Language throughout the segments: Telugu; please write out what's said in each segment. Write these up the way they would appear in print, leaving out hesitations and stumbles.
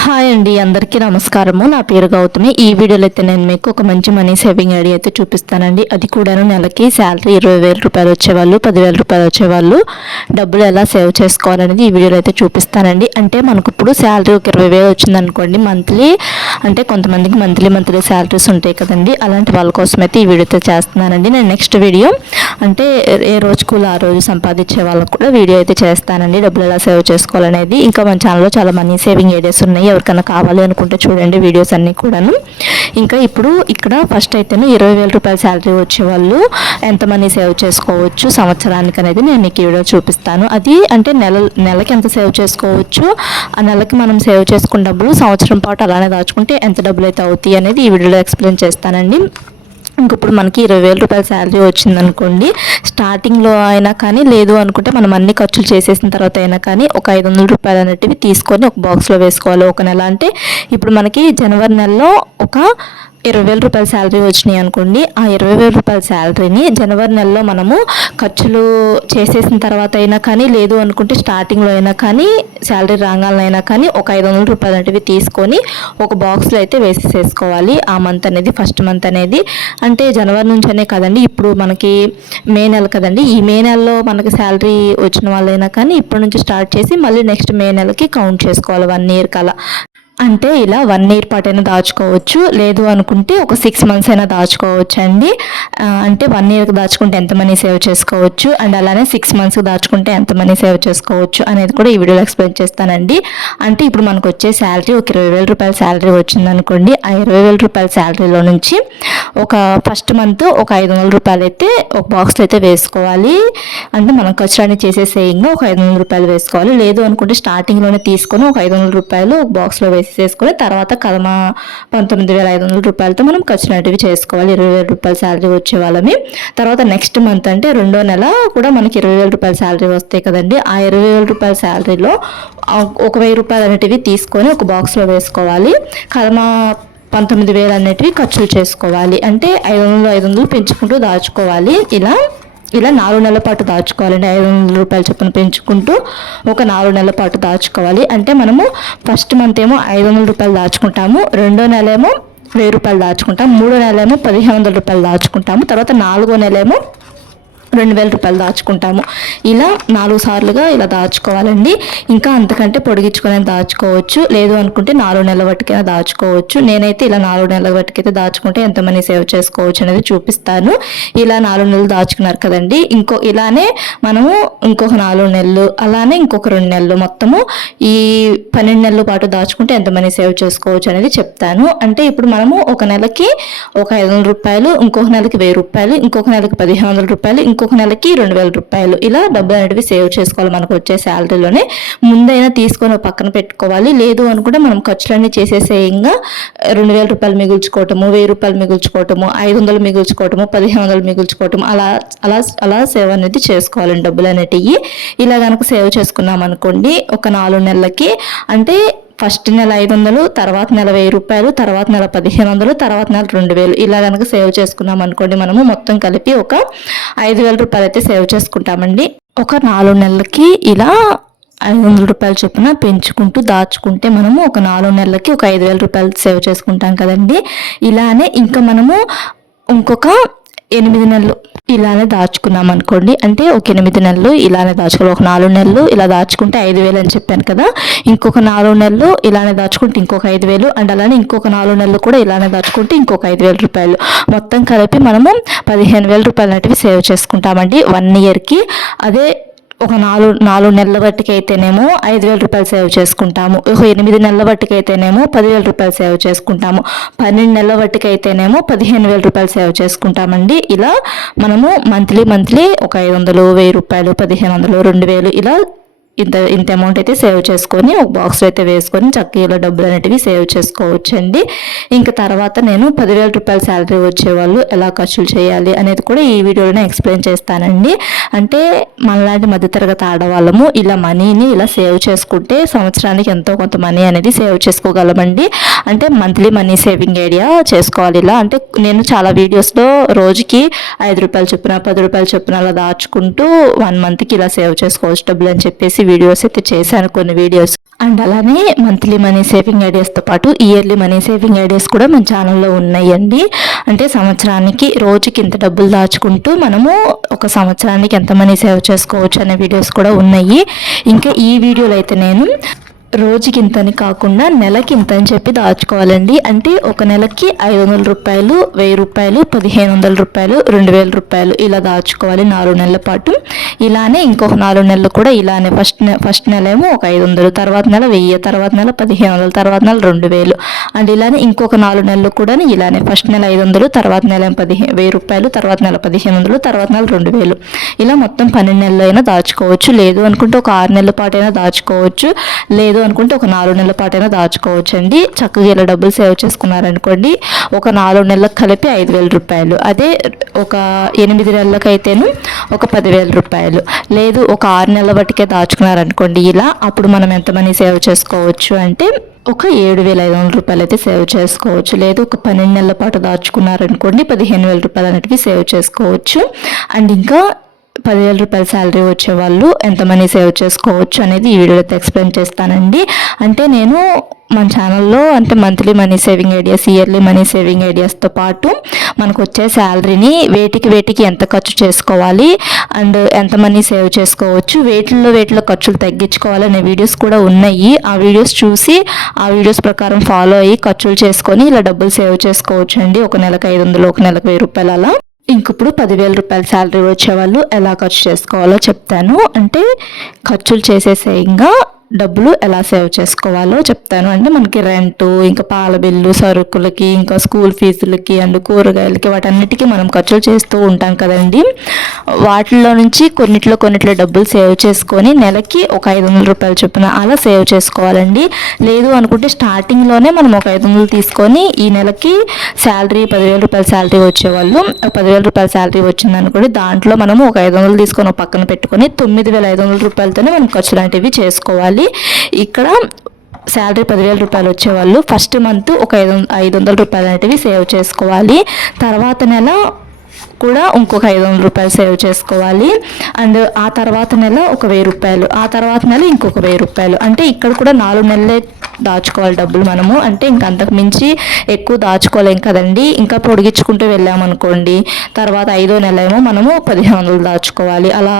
హాయ్ అండి, అందరికీ నమస్కారము. నా పేరు గౌతమి. ఈ వీడియోలో అయితే నేను మీకు ఒక మంచి మనీ సేవింగ్ ఐడియా అయితే చూపిస్తానండి. అది కూడాను నెలకి శాలరీ 20,000 రూపాయలు వచ్చేవాళ్ళు, 10,000 రూపాయలు వచ్చేవాళ్ళు డబ్బులు ఎలా సేవ్ చేసుకోవాలనేది ఈ వీడియోలో అయితే చూపిస్తానండి. అంటే మనకు ఇప్పుడు శాలరీ ఒక 20,000 వచ్చిందనుకోండి, మంత్లీ అంటే కొంతమందికి మంత్లీ శాలరీస్ ఉంటాయి కదండి, అలాంటి వాళ్ళ కోసం అయితే ఈ వీడియో అయితే చేస్తున్నానండి. నేను నెక్స్ట్ వీడియో అంటే ఏ రోజుకు ఆ రోజు సంపాదించే వాళ్ళకు కూడా వీడియో అయితే చేస్తానండి, డబ్బులు ఎలా సేవ్ చేసుకోవాలనేది. ఇంకా మన ఛానల్లో చాలా మనీ సేవింగ్ ఐడియాస్ ఉన్నాయి, ఎవరికైనా కావాలి అనుకుంటే చూడండి వీడియోస్ అన్నీ కూడాను. ఇంకా ఇప్పుడు ఇక్కడ ఫస్ట్ అయితేనే 20,000 రూపాయల శాలరీ వచ్చేవాళ్ళు ఎంత మనీ సేవ్ చేసుకోవచ్చు సంవత్సరానికి అనేది నేను మీకు వీడియో చూపిస్తాను. అది అంటే నెలకి ఎంత సేవ్ చేసుకోవచ్చు, ఆ నెలకి మనం సేవ్ చేసుకున్న డబ్బులు సంవత్సరం పాటు అలానే దాచుకుంటే ఎంత డబ్బులు అయితే అవుతాయి అనేది ఈ వీడియోలో ఎక్స్ప్లెయిన్ చేస్తానండి. ఇప్పుడు మనకి 20,000 రూపాయల శాలరీ వచ్చిందనుకోండి, స్టార్టింగ్లో అయినా కానీ, లేదు అనుకుంటే మనం అన్ని ఖర్చులు చేసేసిన తర్వాత అయినా కానీ ఒక 500 రూపాయలు అనేటివి తీసుకొని ఒక బాక్స్లో వేసుకోవాలి. ఒక నెల అంటే ఇప్పుడు మనకి జనవరి నెలలో ఒక 20,000 రూపాయల శాలరీ వచ్చినాయి అనుకోండి, ఆ 20,000 రూపాయల శాలరీని జనవరి నెలలో మనము ఖర్చులు చేసేసిన తర్వాత అయినా కానీ, లేదు అనుకుంటే స్టార్టింగ్లో అయినా కానీ, శాలరీ రాగాలైనా కానీ ఒక 500 రూపాయలు అనేవి తీసుకొని ఒక బాక్స్లో అయితే వేసేసుకోవాలి. ఆ మంత్ అనేది ఫస్ట్ మంత్ అనేది అంటే జనవరి నుంచనే కదండి, ఇప్పుడు మనకి మే నెల కదండి, ఈ మే నెలలో మనకి శాలరీ వచ్చిన వాళ్ళైనా కానీ ఇప్పటి నుంచి స్టార్ట్ చేసి మళ్ళీ నెక్స్ట్ మే నెలకి కౌంట్ చేసుకోవాలి 1 ఇయర్ కలా. అంటే ఇలా 1 ఇయర్ పాటు అయినా దాచుకోవచ్చు, లేదు అనుకుంటే ఒక 6 మంత్స్ అయినా దాచుకోవచ్చు అండి. అంటే 1 ఇయర్కి దాచుకుంటే ఎంత మనీ సేవ్ చేసుకోవచ్చు అండ్ అలానే 6 మంత్స్కి దాచుకుంటే ఎంత మనీ సేవ్ చేసుకోవచ్చు అనేది కూడా ఈ వీడియోలో ఎక్స్ప్లెయిన్ చేస్తానండి. అంటే ఇప్పుడు మనకు వచ్చే శాలరీ ఒక 20,000 రూపాయల శాలరీ వచ్చిందనుకోండి, ఆ 20,000 రూపాయల శాలరీలో నుంచి ఒక ఫస్ట్ మంత్ ఒక 500 రూపాయలు అయితే ఒక బాక్స్లో అయితే వేసుకోవాలి. అంటే మనం ఖర్చులన్నీ చేసేసేయంగా ఒక 500 రూపాయలు వేసుకోవాలి, లేదు అనుకుంటే స్టార్టింగ్లోనే తీసుకొని ఒక 500 రూపాయలు ఒక బాక్స్లో వేసేసుకొని తర్వాత కదమ 19,500 రూపాయలతో మనం ఖర్చులు అనేవి చేసుకోవాలి. 20,000 రూపాయల శాలరీ వచ్చే వాళ్ళమి. తర్వాత నెక్స్ట్ మంత్ అంటే రెండో నెల కూడా మనకి 20,000 రూపాయల శాలరీ వస్తాయి కదండి, ఆ 20,000 రూపాయల శాలరీలో ఒక 1,000 రూపాయలు అనేటివి తీసుకొని ఒక బాక్స్లో వేసుకోవాలి. కదమ 19,000 అనేటివి ఖర్చులు చేసుకోవాలి. అంటే 500 పెంచుకుంటూ దాచుకోవాలి. ఇలా 4 నెలల పాటు దాచుకోవాలండి. 500 రూపాయల చొప్పున పెంచుకుంటూ ఒక 4 నెలల పాటు దాచుకోవాలి. అంటే మనము ఫస్ట్ మంత్ ఏమో 500 రూపాయలు దాచుకుంటాము, రెండో నెల ఏమో 1,000 రూపాయలు దాచుకుంటాము, మూడో నెల ఏమో 1,500 రూపాయలు దాచుకుంటాము, తర్వాత నాలుగో నెల ఏమో 2,000 రూపాయలు దాచుకుంటాము. ఇలా 4 సార్లుగా ఇలా దాచుకోవాలండి. ఇంకా అంతకంటే పొడిగించుకొని దాచుకోవచ్చు, లేదు అనుకుంటే 4 నెలల వరకైనా దాచుకోవచ్చు. నేనైతే ఇలా 4 నెలల వరకైతే దాచుకుంటే ఎంత మనీ సేవ్ చేసుకోవచ్చు అనేది చూపిస్తాను. ఇలా 4 నెలలు దాచుకున్నారు కదండి, ఇలానే మనము ఇంకొక 4 నెలలు, అలానే ఇంకొక 2 నెలలు, మొత్తము ఈ 12 నెలల పాటు దాచుకుంటే ఎంత మనీ సేవ్ చేసుకోవచ్చు అనేది చెప్తాను. అంటే ఇప్పుడు మనము ఒక నెలకి ఒక 500 రూపాయలు, ఇంకొక నెలకి 1,000 రూపాయలు, ఇంకొక నెలకి 1,500 రూపాయలు, ఇంకొక నెలకి 2,000 రూపాయలు, ఇలా డబ్బులు అనేవి సేవ్ చేసుకోవాలి. మనకు వచ్చే శాలరీలోనే ముందైనా తీసుకొని పక్కన పెట్టుకోవాలి, లేదు అనుకుంటే మనం ఖర్చులన్నీ చేసేసేయంగా 2,000 రూపాయలు మిగుల్చుకోవటము, 1,000 రూపాయలు మిగుల్చుకోవటము, 500 మిగుల్చుకోవటము, 1,500 మిగుల్చుకోవటము, అలా సేవ్ అనేది చేసుకోవాలండి డబ్బులు అనేటివి. ఇలా కనుక సేవ్ చేసుకున్నాం అనుకోండి ఒక 4 నెలలకి, అంటే ఫస్ట్ నెల 500, తర్వాత నెల 1,000 రూపాయలు, తర్వాత నెల 1,500, తర్వాత నెల 2,000, ఇలా కనుక సేవ్ చేసుకున్నాం అనుకోండి మనము మొత్తం కలిపి ఒక 5,000 రూపాయలు అయితే సేవ్ చేసుకుంటామండి. ఒక 4 నెలలకి ఇలా 500 రూపాయల చొప్పున పెంచుకుంటూ దాచుకుంటే మనము ఒక 4 నెలలకి ఒక 5,000 రూపాయలు సేవ్ చేసుకుంటాం కదండి. ఇలానే ఇంకా మనము ఇంకొక 8 నెలలు ఇలానే దాచుకున్నాం అనుకోండి, అంటే ఒక 8 నెలలు ఇలానే దాచుకోవాలి. ఒక 4 నెలలు ఇలా దాచుకుంటే 5,000 అని చెప్పాను కదా, ఇంకొక 4 నెలలు ఇలానే దాచుకుంటే ఇంకొక 5,000, అండ్ అలానే ఇంకొక 4 నెలలు కూడా ఇలానే దాచుకుంటే ఇంకొక 5,000 రూపాయలు, మొత్తం కలిపి మనము 15,000 రూపాయలు అనేవి సేవ్ చేసుకుంటామండి 1 ఇయర్కి. అదే ఒక 4 నెలల బట్టికి అయితేనేమో 5,000 రూపాయలు సేవ్ చేసుకుంటాము, ఒక 8 నెలల బట్టికి అయితేనేమో 10,000 రూపాయలు సేవ్ చేసుకుంటాము, 12 నెలల బట్టికి అయితేనేమో 15,000 రూపాయలు సేవ్ చేసుకుంటామండి. ఇలా మనము మంత్లీ ఒక 500, 1,000 రూపాయలు, 1,500, 2,000 ఇలా ఇంత అమౌంట్ అయితే సేవ్ చేసుకొని ఒక బాక్స్లో అయితే వేసుకొని చక్కగా ఇలా డబ్బులు అనేటివి సేవ్ చేసుకోవచ్చండి. ఇంకా తర్వాత నేను 10,000 రూపాయల శాలరీ వచ్చేవాళ్ళు ఎలా ఖర్చులు చేయాలి అనేది కూడా ఈ వీడియోలోనే ఎక్స్ప్లెయిన్ చేస్తానండి. అంటే మనలాంటి మధ్యతరగతి ఆడవాళ్ళము ఇలా మనీని ఇలా సేవ్ చేసుకుంటే సంవత్సరానికి ఎంతో కొంత మనీ అనేది సేవ్ చేసుకోగలమండి. అంటే మంత్లీ మనీ సేవింగ్ ఐడియా చేసుకోవాలి. ఇలా అంటే నేను చాలా వీడియోస్లో రోజుకి 5 రూపాయలు చొప్పున, 10 రూపాయలు చొప్పున అలా దాచుకుంటూ 1 మంత్కి ఇలా సేవ్ చేసుకోవచ్చు డబ్బులు అని చెప్పేసి వీడియోస్ అయితే చేశాను కొన్ని వీడియోస్. అండ్ అలానే మంత్లీ మనీ సేవింగ్ ఐడియాస్తో పాటు ఇయర్లీ మనీ సేవింగ్ ఐడియాస్ కూడా మన ఛానల్లో ఉన్నాయండి. అంటే సంవత్సరానికి రోజుకి ఇంత డబ్బులు దాచుకుంటూ మనము ఒక సంవత్సరానికి ఎంత మనీ సేవ్ చేసుకోవచ్చు అనే వీడియోస్ కూడా ఉన్నాయి. ఇంకా ఈ వీడియోలో అయితే నేను రోజుకి ఇంతని కాకుండా నెలకి ఇంత అని చెప్పి దాచుకోవాలండి. అంటే ఒక నెలకి 500 రూపాయలు, 1000 రూపాయలు, 1500 రూపాయలు, 2000 రూపాయలు ఇలా దాచుకోవాలి 4 నెలల పాటు. ఇలానే ఇంకొక 4 నెలలు కూడా ఇలానే ఫస్ట్ నెల ఏమో ఒక 500, తర్వాత నెల 1000, తర్వాత నెల 1500, తర్వాత నెల 2000 అండ్ ఇలానే ఇంకొక 4 నెలలు కూడా ఇలానే ఫస్ట్ నెల 500, తర్వాత నెల 1000 రూపాయలు, తర్వాత నెల 1500, తర్వాత నెల 2000 ఇలా మొత్తం 12 నెలలు అయినా దాచుకోవచ్చు. లేదు అనుకుంటే ఒక 6 నెలల పాటు అయినా దాచుకోవచ్చు. లేదు అనుకుంటే ఒక 4 నెలల పాటైనా దాచుకోవచ్చు అండి. చక్కగా ఇలా డబ్బులు సేవ్ చేసుకున్నారనుకోండి, ఒక 4 నెలలకు కలిపి 5000 రూపాయలు, అదే ఒక 8 నెలలకైతేను ఒక 10,000 రూపాయలు, లేదు ఒక 6 నెలల బట్టికే దాచుకున్నారనుకోండి ఇలా, అప్పుడు మనం ఎంత మనీ సేవ్ చేసుకోవచ్చు అంటే ఒక 7,500 రూపాయలు అయితే సేవ్ చేసుకోవచ్చు. లేదు ఒక 12 నెలల పాటు దాచుకున్నారనుకోండి 15,000 రూపాయలు అనేటివి సేవ్ చేసుకోవచ్చు. అండ్ ఇంకా 10,000 రూపాయల శాలరీ వచ్చే వాళ్ళు ఎంత మనీ సేవ్ చేసుకోవచ్చు అనేది ఈ వీడియోలో ఎక్స్ప్లెయిన్ చేస్తానండి. అంటే నేను మన ఛానల్లో అంటే monthly money saving ideas, yearly money saving ఐడియాస్తో పాటు మనకు వచ్చే శాలరీని వేటికి ఎంత ఖర్చు చేసుకోవాలి అండ్ ఎంత మనీ సేవ్ చేసుకోవచ్చు, వేటిలో ఖర్చులు తగ్గించుకోవాలి అనే వీడియోస్ కూడా ఉన్నాయి. ఆ వీడియోస్ చూసి ఆ వీడియోస్ ప్రకారం ఫాలో అయ్యి ఖర్చులు చేసుకొని ఇలా డబ్బులు సేవ్ చేసుకోవచ్చు అండి. ఒక నెలకు 500, ఒక నెలకు 1000 రూపాయలు అలా. ఇంకప్పుడు 10,000 రూపాయల శాలరీ వచ్చేవాళ్ళు ఎలా ఖర్చు చేసుకోవాలో చెప్తాను. అంటే ఖర్చులు చేసేసేయంగా డబ్బులు ఎలా సేవ్ చేసుకోవాలో చెప్తాను. అంటే మనకి రెంటు, ఇంకా పాల బిల్లు, సరుకులకి, ఇంకా స్కూల్ ఫీజులకి అండ్ కూరగాయలకి వాటన్నిటికీ మనం ఖర్చులు చేస్తూ ఉంటాం కదండి. వాటిలో నుంచి కొన్నిట్లో డబ్బులు సేవ్ చేసుకొని నెలకి ఒక 500 రూపాయలు చొప్పున అలా సేవ్ చేసుకోవాలండి. లేదు అనుకుంటే స్టార్టింగ్లోనే మనం ఒక 500 తీసుకొని ఈ నెలకి శాలరీ 10,000 రూపాయల శాలరీ వచ్చేవాళ్ళు 10,000 రూపాయల శాలరీ వచ్చిందనుకోండి, దాంట్లో మనము ఒక 500 తీసుకొని ఒక పక్కన పెట్టుకొని 9,500 రూపాయలతోనే మనం ఖర్చు లాంటివి చేసుకోవాలి. ఇక్కడ శాలరీ 10,000 రూపాయలు వచ్చేవాళ్ళు ఫస్ట్ మంత్ ఒక 500 రూపాయలు అనేటివి సేవ్ చేసుకోవాలి. తర్వాత నెల కూడా ఇంకొక 500 రూపాయలు సేవ్ చేసుకోవాలి. అండ్ ఆ తర్వాత నెల ఒక 1000 రూపాయలు, ఆ తర్వాత నెల ఇంకొక 1000 రూపాయలు. అంటే ఇక్కడ కూడా 4 నెలలే దాచుకోవాలి డబ్బులు మనము. అంటే ఇంక అంతకు మించి ఎక్కువ దాచుకోలేం కదండి. ఇంకా పొడిగించుకుంటూ వెళ్ళామనుకోండి, తర్వాత 5వ నెల ఏమో మనము 1,500 దాచుకోవాలి. అలా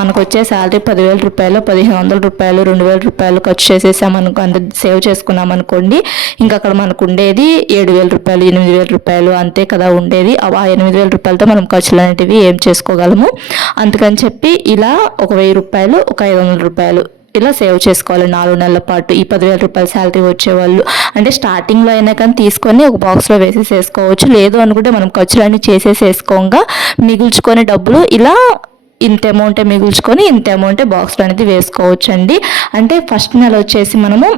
మనకు వచ్చే శాలరీ 10,000 రూపాయలు, 1,500 రూపాయలు, 2,000 రూపాయలు ఖర్చు చేసేసామనుకో, అంత సేవ్ చేసుకున్నాం అనుకోండి, ఇంకా అక్కడ మనకు ఉండేది 7,000 రూపాయలు, 8,000 రూపాయలు అంతే కదా ఉండేది. ఆ 8,000 రూపాయలతో మనం ఖర్చులు అనేటివి ఏం చేసుకోగలము. అందుకని చెప్పి ఇలా ఒక 1,000 రూపాయలు, ఒక 500 రూపాయలు ఇలా సేవ్ చేసుకోవాలి 4 నెలల పాటు. ఈ 10,000 రూపాయల శాలరీ వచ్చేవాళ్ళు అంటే స్టార్టింగ్లో అయినా కానీ తీసుకొని ఒక బాక్స్లో వేసేసుకోవచ్చు. లేదు అనుకుంటే మనం ఖర్చులన్నీ చేసేసేసుకోగా మిగుల్చుకొని డబ్బులు ఇలా ఇంత అమౌంటే మిగుల్చుకొని ఇంత అమౌంటే బాక్స్లో అనేది వేసుకోవచ్చు అండి. అంటే ఫస్ట్ నెల వచ్చేసి మనము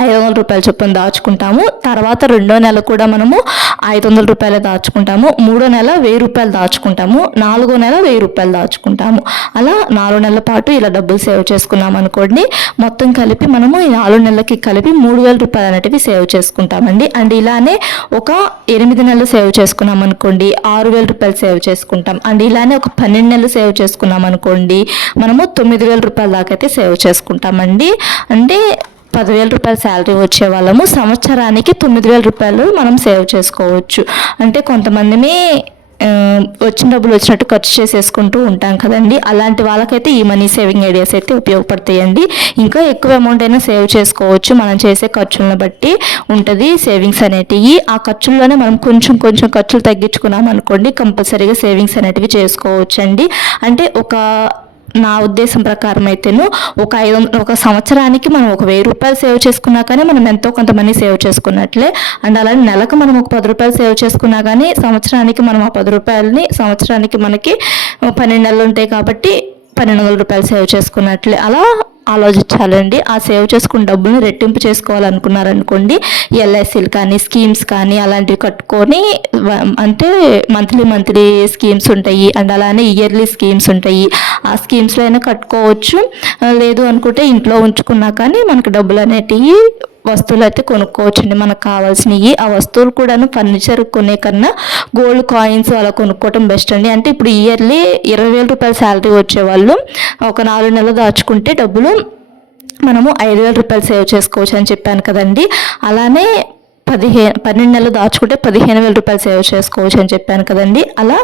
500 రూపాయలు చొప్పున దాచుకుంటాము. తర్వాత 2వ నెల కూడా మనము 500 రూపాయలు దాచుకుంటాము. 3వ నెల 1000 రూపాయలు దాచుకుంటాము. 4వ నెల 1000 రూపాయలు దాచుకుంటాము. అలా 4 నెలల పాటు ఇలా డబ్బులు సేవ్ చేసుకున్నాం అనుకోండి, మొత్తం కలిపి మనము ఈ 4 నెలలకి కలిపి 3,000 రూపాయలు అనేటివి సేవ్ చేసుకుంటామండి. అండ్ ఇలానే ఒక 8 నెలలు సేవ్ చేసుకున్నాం అనుకోండి 6,000 రూపాయలు సేవ్ చేసుకుంటాం. అండ్ ఇలానే ఒక 12 నెలలు సేవ్ చేసుకున్నాం అనుకోండి మనము 9,000 రూపాయల దాకా అయితే సేవ్ చేసుకుంటామండి. అంటే 10,000 రూపాయల శాలరీ వచ్చే వాళ్ళము సంవత్సరానికి 9,000 రూపాయలు మనం సేవ్ చేసుకోవచ్చు. అంటే కొంతమందిని వచ్చిన డబ్బులు వచ్చినట్టు ఖర్చు చేసేసుకుంటూ ఉంటాం కదండి, అలాంటి వాళ్ళకైతే ఈ మనీ సేవింగ్ ఐడియాస్ అయితే ఉపయోగపడతాయండి. ఇంకా ఎక్కువ అమౌంట్ అయినా సేవ్ చేసుకోవచ్చు, మనం చేసే ఖర్చులను బట్టి ఉంటుంది సేవింగ్స్ అనేటివి. ఆ ఖర్చుల్లోనే మనం కొంచెం ఖర్చులు తగ్గించుకున్నాం అనుకోండి, కంపల్సరీగా సేవింగ్స్ అనేటివి చేసుకోవచ్చు అండి. అంటే నా ఉద్దేశం ప్రకారం అయితేను ఒక సంవత్సరానికి మనం ఒక 1,000 రూపాయలు సేవ్ చేసుకున్నా కానీ మనం ఎంతో కొంత మనీ సేవ్ చేసుకున్నట్లే. అండ్ అలానే నెలకు మనం ఒక 10 రూపాయలు సేవ్ చేసుకున్నా కానీ సంవత్సరానికి మనం ఆ 10 రూపాయలని సంవత్సరానికి మనకి 12 నెలలు ఉంటాయి కాబట్టి 1,200 రూపాయలు సేవ్ చేసుకున్నట్లే. అలా ఆలోచించాలండి. ఆ సేవ్ చేసుకున్న డబ్బుల్ని రెట్టింపు చేసుకోవాలనుకున్నారనుకోండి, ఎల్ఐసీలు కానీ స్కీమ్స్ కానీ అలాంటివి కట్టుకొని, అంటే మంత్లీ స్కీమ్స్ ఉంటాయి అండ్ అలానే ఇయర్లీ స్కీమ్స్ ఉంటాయి. ఆ స్కీమ్స్లో అయినా కట్టుకోవచ్చు. లేదు అనుకుంటే ఇంట్లో ఉంచుకున్నా కానీ మనకు డబ్బులు అనేటివి వస్తువులు అయితే కొనుక్కోవచ్చండి మనకు కావాల్సినవి. ఆ వస్తువులు కూడాను ఫర్నిచర్ కొనే కన్నా గోల్డ్ కాయిన్స్ అలా కొనుక్కోవటం బెస్ట్ అండి. అంటే ఇప్పుడు ఇయర్లీ 20,000 రూపాయల శాలరీ వచ్చేవాళ్ళు ఒక 4 నెలలు దాచుకుంటే డబ్బులు మనము 5,000 రూపాయలు సేవ్ చేసుకోవచ్చు అని చెప్పాను కదండి. అలానే 12 నెలలు దాచుకుంటే 15,000 రూపాయలు సేవ్ చేసుకోవచ్చు అని చెప్పాను కదండి. అలా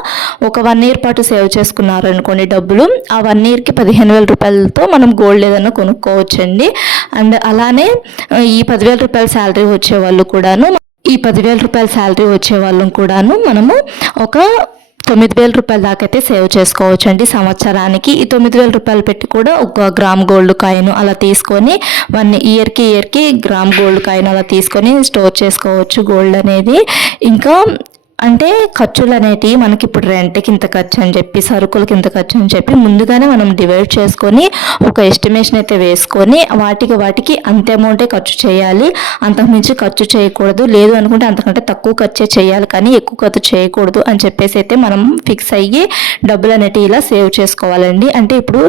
ఒక 1 ఇయర్ పాటు సేవ్ చేసుకున్నారనుకోండి డబ్బులు, ఆ 1 ఇయర్కి 15,000 రూపాయలతో మనం గోల్డ్ ఏదైనా కొనుక్కోవచ్చండి. అండ్ అలానే ఈ 10,000 రూపాయల శాలరీ వచ్చేవాళ్ళు కూడాను, మనము ఒక 9,000 రూపాయల దాకా అయితే సేవ్ చేసుకోవచ్చు అండి సంవత్సరానికి. ఈ 9,000 రూపాయలు పెట్టి కూడా ఒక గ్రామ్ గోల్డ్ కాయిన్ అలా తీసుకొని 1 ఇయర్కి గ్రామ్ గోల్డ్ కాయిన్ అలా తీసుకొని స్టోర్ చేసుకోవచ్చు గోల్డ్ అనేది. ఇంకా అంటే ఖర్చులు అనేటివి మనకి ఇప్పుడు రెంట్కి ఇంత ఖర్చు అని చెప్పి, సరుకులకి ఇంత ఖర్చు అని చెప్పి ముందుగానే మనం డివైడ్ చేసుకొని ఒక ఎస్టిమేషన్ అయితే వేసుకొని వాటికి అంతే అమౌంటే ఖర్చు చేయాలి, అంతకుమించి ఖర్చు చేయకూడదు. లేదు అనుకుంటే అంతకంటే తక్కువ ఖర్చే చేయాలి, కానీ ఎక్కువ ఖర్చు చేయకూడదు అని చెప్పేసి అయితే మనం ఫిక్స్ అయ్యి డబ్బులు అనేటివి ఇలా సేవ్ చేసుకోవాలండి. అంటే ఇప్పుడు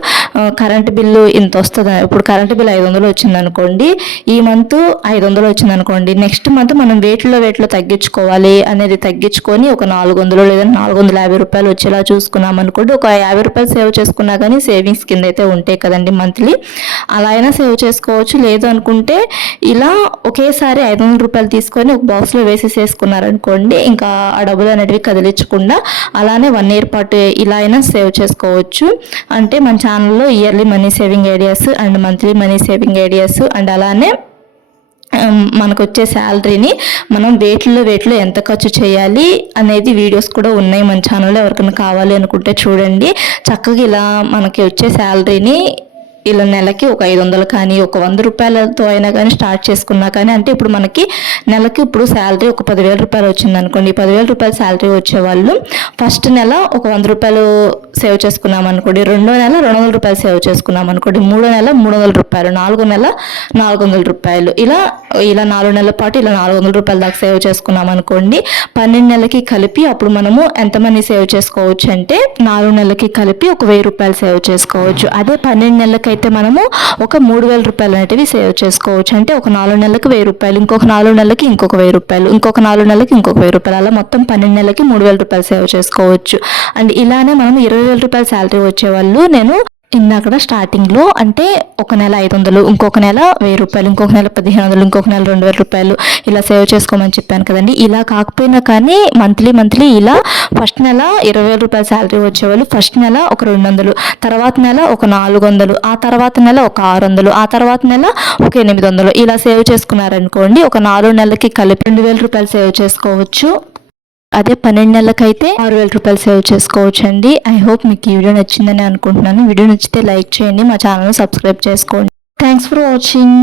కరెంటు బిల్లు ఇంత వస్తుంది, ఇప్పుడు కరెంటు బిల్లు 500 వచ్చిందనుకోండి, ఈ మంత్ 500 వచ్చిందనుకోండి, నెక్స్ట్ మంత్ మనం వేటిలో తగ్గించుకోవాలి అనేది తగ్గించుకొని ఒక 400 లేదా 450 రూపాయలు వచ్చేలా చూసుకున్నాం అనుకోండి, ఒక 50 రూపాయలు సేవ్ చేసుకున్నా కానీ సేవింగ్స్ కింద అయితే ఉంటాయి కదండి మంత్లీ. అలా అయినా సేవ్ చేసుకోవచ్చు. లేదు అనుకుంటే ఇలా ఒకేసారి 500 రూపాయలు తీసుకొని ఒక బాక్స్లో వేసేసుకున్నారనుకోండి, ఇంకా ఆ డబ్బులు అనేటివి కదిలించకుండా అలానే 1 ఇయర్ పాటు ఇలా అయినా సేవ్ చేసుకోవచ్చు. అంటే మన ఛానల్లో yearly money saving ideas and monthly money saving ideas and అలానే మనకు వచ్చే శాలరీని మనం వేటిలో ఎంత ఖర్చు చేయాలి అనేది వీడియోస్ కూడా ఉన్నాయి మన ఛానల్లో. ఎవరికైనా కావాలి అనుకుంటే చూడండి. చక్కగా ఇలా మనకి వచ్చే శాలరీని ఇలా నెలకి ఒక 500 కానీ ఒక 100 రూపాయలతో అయినా కానీ స్టార్ట్ చేసుకున్నా కానీ, అంటే ఇప్పుడు మనకి నెలకి ఇప్పుడు శాలరీ ఒక 10,000 రూపాయలు వచ్చింది అనుకోండి, 10,000 రూపాయల శాలరీ వచ్చేవాళ్ళు ఫస్ట్ నెల ఒక 100 రూపాయలు సేవ్ చేసుకున్నాం అనుకోండి, రెండో నెల 200 రూపాయలు సేవ్ చేసుకున్నాం అనుకోండి, మూడో నెల 300 రూపాయలు, నాలుగో నెల 400 రూపాయలు, ఇలా 4 నెలల పాటు ఇలా 400 రూపాయల దాకా సేవ్ చేసుకున్నాం అనుకోండి. 12 నెలలకి కలిపి అప్పుడు మనము ఎంత మనీ సేవ్ చేసుకోవచ్చు అంటే 4 నెలలకి కలిపి ఒక 1,000 రూపాయలు సేవ్ చేసుకోవచ్చు. అదే 12 నెలలకి అయితే మనము ఒక 3,000 రూపాయలు అనేటివి సేవ్ చేసుకోవచ్చు. అంటే ఒక 4 నెలలకు 1,000 రూపాయలు, ఇంకొక 4 నెలలకి ఇంకొక 1,000 రూపాయలు, ఇంకొక 4 నెలలకి ఇంకొక 1,000 రూపాయలు, అలా మొత్తం 12 నెలలకి 3,000 రూపాయలు సేవ్ చేసుకోవచ్చు. అండ్ ఇలానే మనం 20,000 రూపాయల శాలరీ వచ్చేవాళ్ళు, నేను ఇందాక స్టార్టింగ్లో అంటే ఒక నెల 500, ఇంకొక నెల 1,000 రూపాయలు, ఇంకొక నెల 1,500, ఇంకొక నెల 2,000 రూపాయలు ఇలా సేవ్ చేసుకోమని చెప్పాను కదండి. ఇలా కాకపోయినా కానీ మంత్లీ ఇలా ఫస్ట్ నెల 20,000 రూపాయల శాలరీ వచ్చేవాళ్ళు ఫస్ట్ నెల ఒక 200, తర్వాత నెల ఒక 400, ఆ తర్వాత నెల ఒక 600, ఆ తర్వాత నెల ఒక 800 ఇలా సేవ్ చేసుకున్నారనుకోండి, ఒక 4 నెలలకి కలిపి 2,000 రూపాయలు సేవ్ చేసుకోవచ్చు. అదే 12 నెలలకైతే 6,000 రూపాయలు సేవ్ చేసుకోవచ్చు అండి. ఐ హోప్ మీకు ఈ వీడియో నచ్చిందని అనుకుంటున్నాను. వీడియో నచ్చితే లైక్ చేయండి, మా ఛానల్ని సబ్స్క్రైబ్ చేసుకోండి. Thanks for watching.